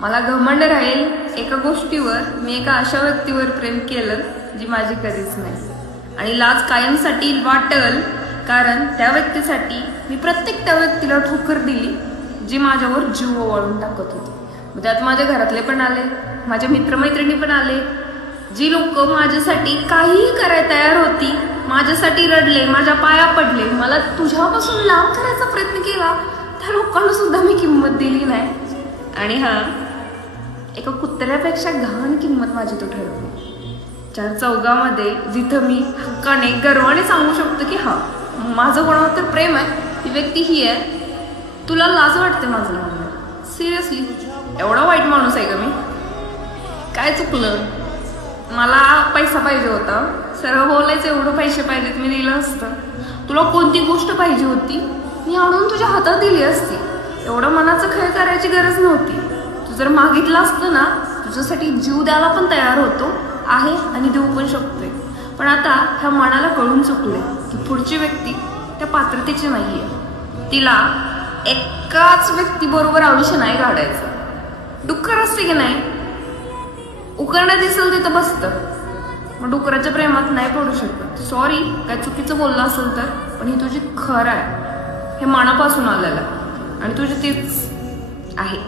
मला घमंड राहील एका गोष्टीवर, मी एका अशा व्यक्तीवर प्रेम केलं जी माझी कधीच नाही, आणि लाज कायमसाठी वाटल, कारण त्या व्यक्तीसाठी मी प्रत्येक त्या व्यक्तीला ठोकर दिली जी माझ्यावर जीव ओवाळून टाकत होती. त्यात माझ्या घरातले पण आले, माझे मित्रमैत्रिणी पण आले, जी लोक माझ्यासाठी काहीही करायला तयार होती, माझ्यासाठी रडले, माझ्या पाया पडले, मला तुझ्यापासून लांब करायचा प्रयत्न केला, त्या लोकांना सुद्धा मी किंमत दिली नाही. आणि हा, एका कुत्र्यापेक्षा घाण किंमत माझी तो ठरवली. 4 चौघामध्ये जिथं मी हक्काने गर्वाने सांगू शकतो की हा, माझं कोणावर तर प्रेम आहे, ती व्यक्ती ही आहे, तुला लाज वाटते माझं नाव? सिरियसली एवढा वाईट माणूस आहे का मी? काय चुकलं? मला पैसा पाहिजे होता, सरळ बोलायचं, एवढं पैसे पाहिजेत मी दिलं असतं. तुला कोणती गोष्ट पाहिजे होती मी आणून तुझ्या हातात दिली असती. एवढं मनाचं खेळ करायची गरज नव्हती. तू जर मागितलं असतं ना, तुझ्यासाठी जीव द्यायला पण तयार होतो आहे आणि देऊ पण शकतोय. पण आता ह्या मनाला कळून चुकले की पुढची व्यक्ती त्या पात्रतेची नाहीये. तिला एकाच व्यक्तीबरोबर आयुष्य नाही काढायचं. डुक्कर असते की नाही, उकरण्यात दिसेल तिथं बसतं, मग डुकराच्या प्रेमात नाही पडू शकत. सॉरी काय चुकीचं बोललं असेल तर, पण ही तुझी खरं आहे, हे मनापासून आलेलं आणि तुझी तीच आहे.